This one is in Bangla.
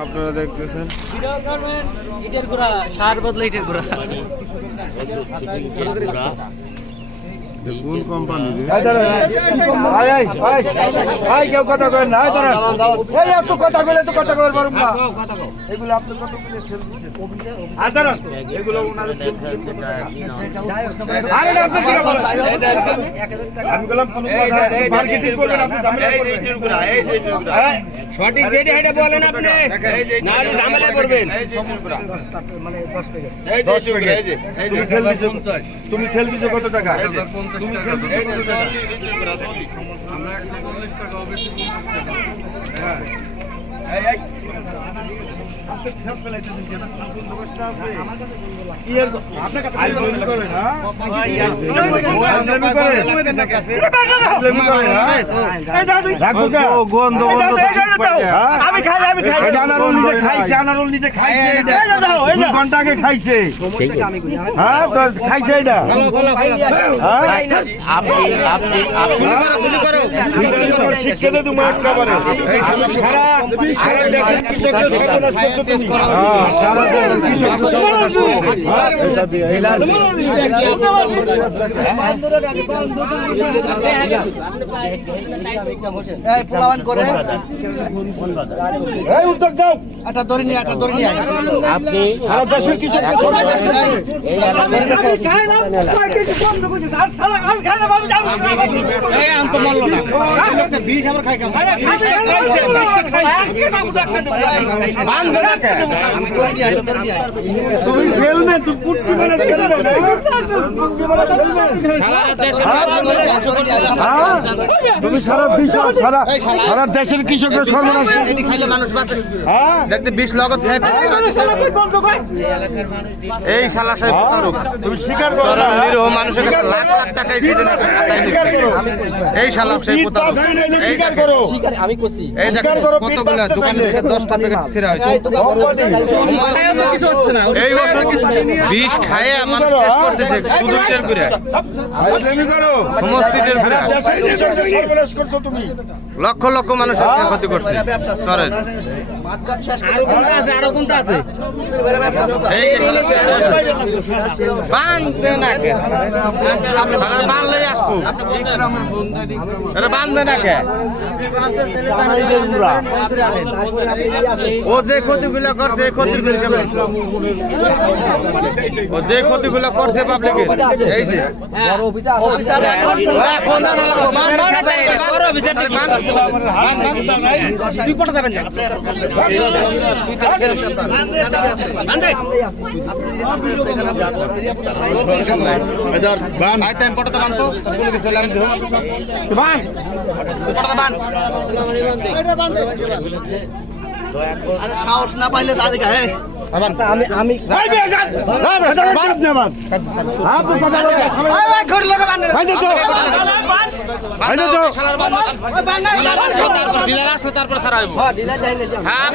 আপনারা দেখতেছেন ইটের গুঁড়া সার বদলে ইটের গুঁড়া কোন কোম্পানি কেউ কথা কয় না এত কথা কইলে তো কথা কইবার পারুম না এগুলো আপনি কত করে সেল দিচ্ছেন এগুলো ওনারে সেল আরে না আপনি কি বলেন আমি বললাম কোন কথা মার্কেটিং করবেন আপনি ঝামেলা করবেন এই গুড়া সঠিক যেটা এটা বলেন আপনি না হলে ঝামেলায় পড়বেন মানে 10 টাকা এই যে গুড়া এই যে তুমি সেল দিছো 50 তুমি সেল দিছো কত টাকা তুমি সেল দিছো কত টাকা আমরা 140 টাকা বেশি 50 টাকা হ্যাঁ এই আপনি সব ফেলাইতেছেন যে বন্দোবস্ত আছে কি এর আপনার কাছে আইলমি করে না আইলমি করে আইলমি করে না রাখো গন্ধ আমি খাই আনারুল নিজে খাইছে 2 ঘন্টা আগে খাইছে হ্যাঁ তো খাইছে এটা আপনি শিক্ষা দে তুমি একেবারে এই সারা দেশের কৃষকদের সর্বনাশ করছো তুমি সারা দেশের কৃষকদের সর্বনাশ করছো এটা দিয়ে এই পোলাওয়ান করে এই উদ্যোগ দাও একটা দড়ি নিয়ে আপনি সারা দেশের কৃষকদের সর্বনাশ তুমি খেলবে তুমি কুট্টি মানে খেলবে তুমি সারা বিশ্ব সারা দেশের কৃষকদের সর্বনাশ খাইলে মানুষ বাঁচে হ্যাঁ দেখতে 20 লগত এই শালা সাহেব প্রতারক তুমি স্বীকার করো নিরীহ মানুষের কাছে লাখ লাখ টাকা স্বীকার করো এই শালা সাহেব প্রতারক স্বীকার করো আমি করছি এই দেখো কতগুলা দোকান থেকে 10টা প্যাকেট ছিঁড়া হয়েছে এই বছর বিষ খায় মানুষ শেষ করতেছে শুধু ইটের করে সমস্ত ইটের করে লক্ষ লক্ষ মানুষের ক্ষতি করছে সরের ও যে ক্ষতিগুলো করছে ক্ষতির হিসাবে ও যে ক্ষতিগুলো করছে পাবলিকের এই যে সাহস না পাইলে তাদেরকে আমি তারপর সারা হ্যাঁ